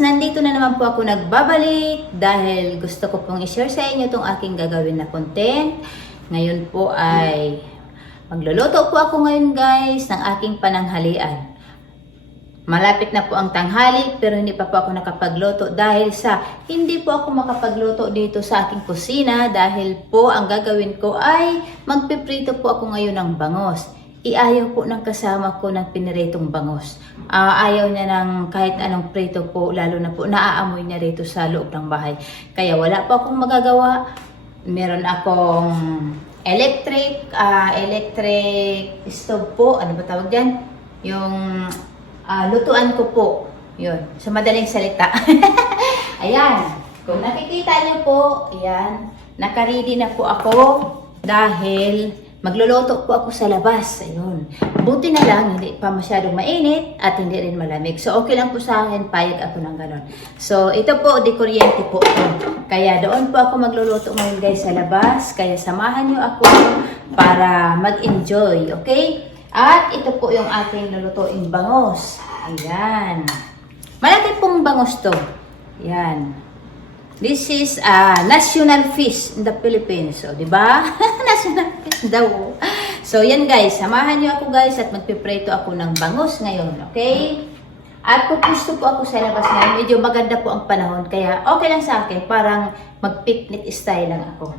nandito na naman po ako nagbabalik dahil gusto ko pong i-share sa inyo itong aking gagawin na content. Ngayon po ay magluluto po ako ngayon guys ng aking pananghalian. Malapit na po ang tanghali pero hindi pa po ako nakapagluto dahil sa hindi po ako makapagluto dito sa aking kusina dahil po ang gagawin ko ay magpiprito po ako ngayon ng bangos. Iayaw po ng kasama ko ng piniritong bangos. Ah, ayaw niya ng kahit anong prito po, lalo na po naaamoy niya rito sa loob ng bahay. Kaya wala po akong magagawa. Meron akong electric, ah, electric stove po. Ano ba tawag dyan? Yung ah, lutuan ko po. Yun, sa madaling salita. ayan, kung nakikita niyo po, ayan, nakaready na po ako dahil magluluto po ako sa labas. Ayun. Buti na lang, hindi pa masyadong mainit at hindi rin malamig. So, okay lang po sa akin, payag ako ng ganon. So, ito po, di kuryente po. Kaya doon po ako magluluto ngayon guys sa labas. Kaya samahan niyo ako para mag-enjoy, okay? At ito po yung ating lulutuing bangos. Ayan. Malaki pong bangos to. Ayan. This is a national fish in the Philippines. So, di ba? national daw. So, yan guys. Samahan niyo ako guys at magpipreto ako ng bangos ngayon. Okay? At pupusto po ako sa labas ngayon. Medyo maganda po ang panahon. Kaya okay lang sa akin. Parang mag-picnic style lang ako.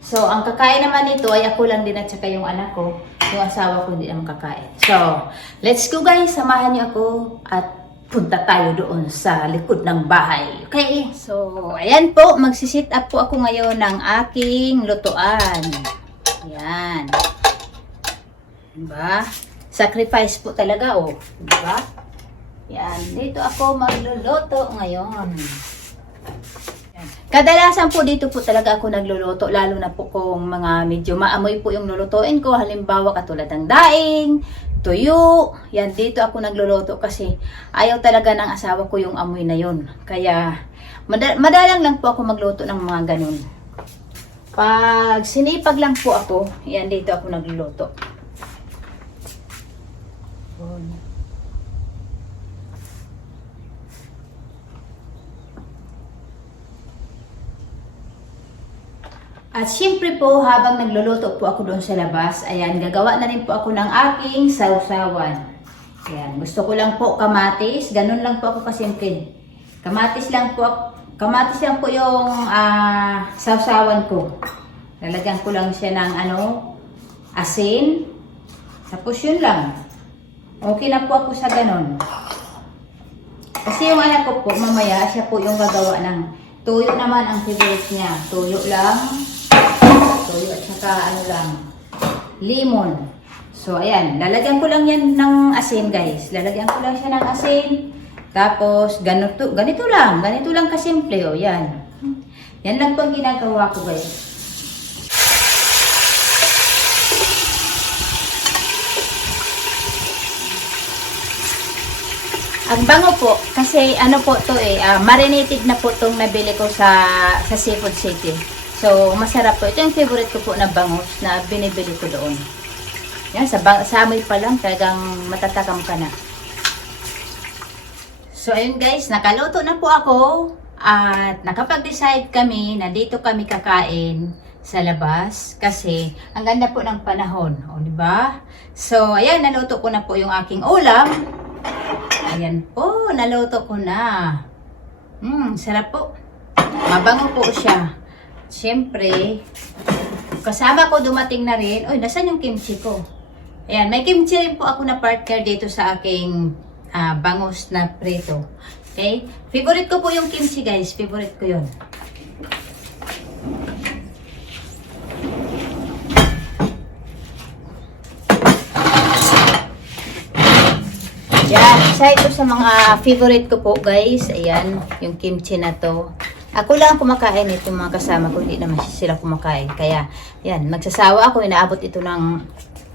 So, ang kakain naman nito ay ako lang din at saka yung anak ko. Yung asawa ko hindi naman kakain. So, let's go guys. Samahan niyo ako at punta tayo doon sa likod ng bahay. Okay? So, ayan po. Magsisit up po ako ngayon ng aking lutuan. Diba? Sacrifice po talaga, oh. Diba? Yan. Dito ako magluluto ngayon. Kadalasan po dito po talaga ako nagluluto, lalo na po kung mga medyo maamoy po yung lulutuin ko. Halimbawa, katulad ng daing, tuyo. Yan, dito ako nagluluto kasi ayaw talaga ng asawa ko yung amoy na yun. Kaya, mada- madalang lang po ako magluto ng mga ganun. Pag sinipag lang po ako, yan dito ako nagluluto. Yun. At syempre po, habang nagluluto po ako doon sa labas, ayan, gagawa na rin po ako ng aking sausawan. Ayan, gusto ko lang po kamatis, ganun lang po ako kasimple. Kamatis lang po, kamatis lang po yung ah, sausawan ko. Lalagyan ko lang siya ng ano, asin. Tapos yun lang. Okay na po ako sa ganun. Kasi yung anak ko po, mamaya, siya po yung gagawa ng tuyo naman ang favorite niya. Tuyo lang. Tuyo at saka ano lang, lemon. So, ayan. Lalagyan ko lang yan ng asin, guys. Lalagyan ko lang siya ng asin. Tapos, ganito, ganito lang. Ganito lang kasimple, o. Yan. Yan lang po ang ginagawa ko, guys. Ang bango po, kasi ano po to eh, ah, marinated na po itong nabili ko sa, sa Seafood City. So, masarap po. Ito yung favorite ko po na bangos na binibili ko doon. Yan, sa, sa amoy pa lang, talagang matatakam ka na. So, ayun guys, nakaluto na po ako at nakapag-decide kami na dito kami kakain sa labas kasi ang ganda po ng panahon, o di ba? So, ayan, naluto ko na po yung aking ulam. Ayan po, naluto ko na. Hmm, sarap po. Mabango po siya. Siyempre, kasama ko dumating na rin. Uy, nasan yung kimchi ko? Ayan, may kimchi rin po ako na partner dito sa aking ah, bangus na prito. Okay? Favorite ko po yung kimchi, guys. Favorite ko yun. Yan, isa ito sa mga favorite ko po guys. Ayan, yung kimchi na to. Ako lang kumakain ito mga kasama ko, hindi naman sila kumakain. Kaya, yan, magsasawa ako, inaabot ito ng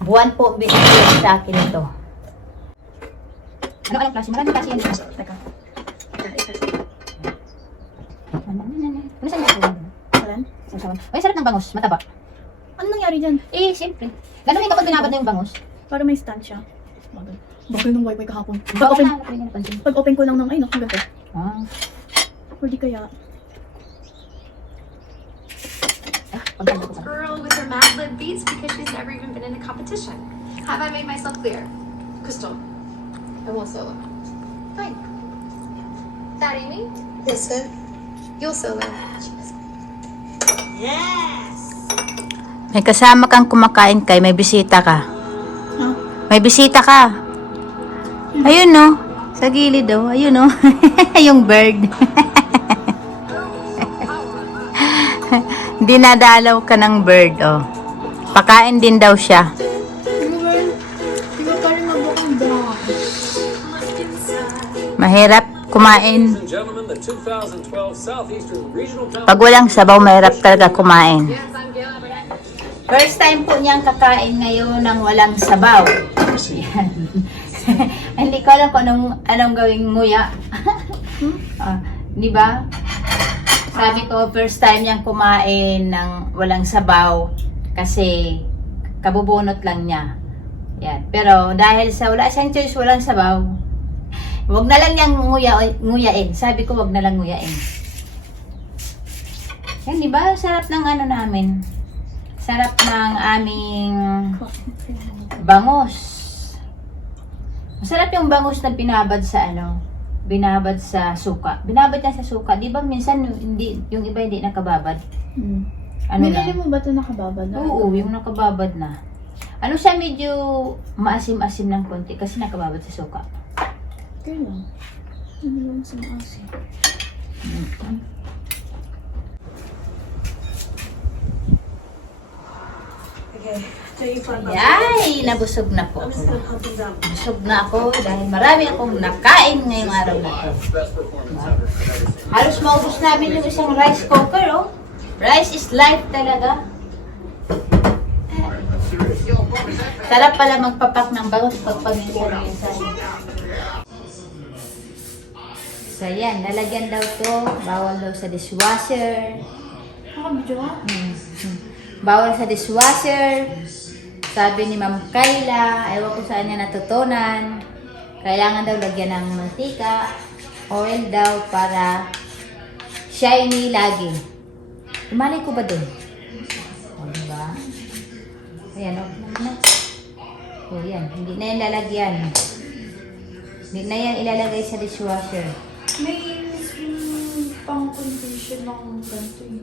buwan po binigay sa akin ito. Ano kayang klase? Maraming klase yan. Teka. Ano, ano, ano, ano? Ano saan yung sasawan? Ay, sarap ng bangus, mataba. Ano nangyari dyan? Eh, siyempre. Ganun yung kapag binabad na yung bangus. Para may stand siya. Bagal. Bagal ng wifi kahapon. Baka Pag open, ko lang ng, ay no, hanggang to. Ah, Pwede kaya. ah, pagkano ko ba? Girl with her mad lib beats because she's never even been in a competition. Have I made myself clear? Crystal, I won't solo. Fine. That Amy? Yes, sir. You'll solo. May kasama kang kumakain kay, may bisita ka. Ah, May bisita ka. Ayun no. Sa gilid oh. Ayun no. yung bird. Dinadalaw ka ng bird oh. Pakain din daw siya. Mahirap kumain. and gentlemen, the 2012 Southeastern Regional Pag walang sabaw, mahirap talaga kumain. First time po niyang kakain ngayon ng walang sabaw. Hindi ko alam kung anong, anong gawing nguya. Ah, di ba? Sabi ko, first time niyang kumain ng walang sabaw kasi kabubunot lang niya. Yan. Pero dahil sa wala siyang choice, walang sabaw, wag na lang niyang nguya, nguyain. Sabi ko, wag na lang nguyain. Yan, di ba? Sarap ng ano namin. Sarap ng aming bangos. Masarap yung bangos na binabad sa ano, binabad sa suka. Binabad niya sa suka. Di ba minsan hindi, yung iba hindi nakababad? Hmm. Ano? Binili mo ba ito nakababad na? Oo, yung nakababad na. Ano siya medyo maasim-asim ng konti kasi nakababad sa suka. Okay lang. Ano lang sa maasin? Yay! Nabusog na po ako. Busog na ako dahil marami akong nakain ngayong araw na ito. Halos maubos namin yung isang rice cooker, oh. Rice is life talaga. Sarap pala magpapak ng bangus pag paminsan-minsan. So yan, lalagyan daw to. Bawal daw sa dishwasher. Nakabidyo ka? Hmm. Bawal sa dishwasher. Sabi ni Ma'am Kayla, ewan ko saan niya natutunan. Kailangan daw lagyan ng mantika, oil daw para shiny lagi. Imalay ko ba dun? O, diba? Ayan, o. O, yan. Hindi na yan lalagyan. Hindi na yan ilalagay sa dishwasher. May pang condition ng ganito eh.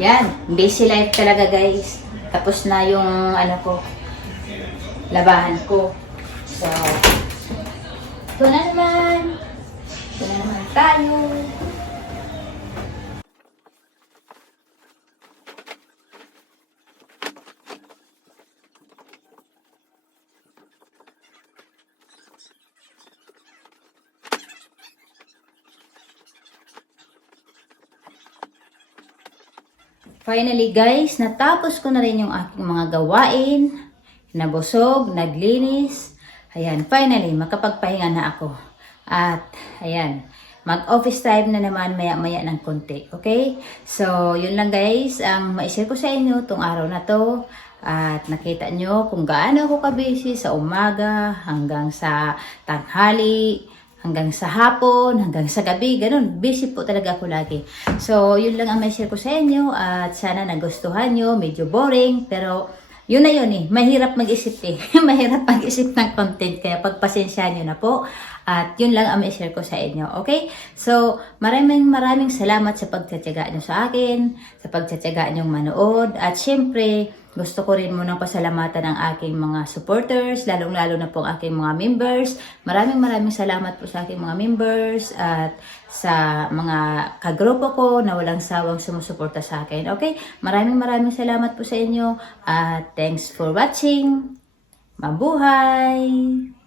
Yan, busy life talaga guys. Tapos na yung ano ko, labahan ko. So, ito na naman. Ito na naman tayo. Finally guys, natapos ko na rin yung aking mga gawain. Nabusog, naglinis. Ayan, finally, makapagpahinga na ako. At, ayan, mag-office time na naman maya-maya ng konti. Okay? So, yun lang guys, ang ma-share ko sa inyo tong araw na to. At nakita nyo kung gaano ako kabisi sa umaga hanggang sa tanghali hanggang sa hapon, hanggang sa gabi, ganun. Busy po talaga ako lagi. So, yun lang ang may share ko sa inyo at sana nagustuhan nyo. Medyo boring, pero yun na yun eh. Mahirap mag-isip eh. Mahirap mag-isip ng content, kaya pagpasensya nyo na po. At yun lang ang may share ko sa inyo, okay? So, maraming maraming salamat sa pagtsatsaga nyo sa akin, sa pagtsatsaga nyong manood, at syempre, gusto ko rin munang pasalamatan ang aking mga supporters, lalong-lalo na po ang aking mga members. Maraming maraming salamat po sa aking mga members at sa mga kagrupo ko na walang sawang sumusuporta sa akin. Okay? Maraming maraming salamat po sa inyo at thanks for watching. Mabuhay!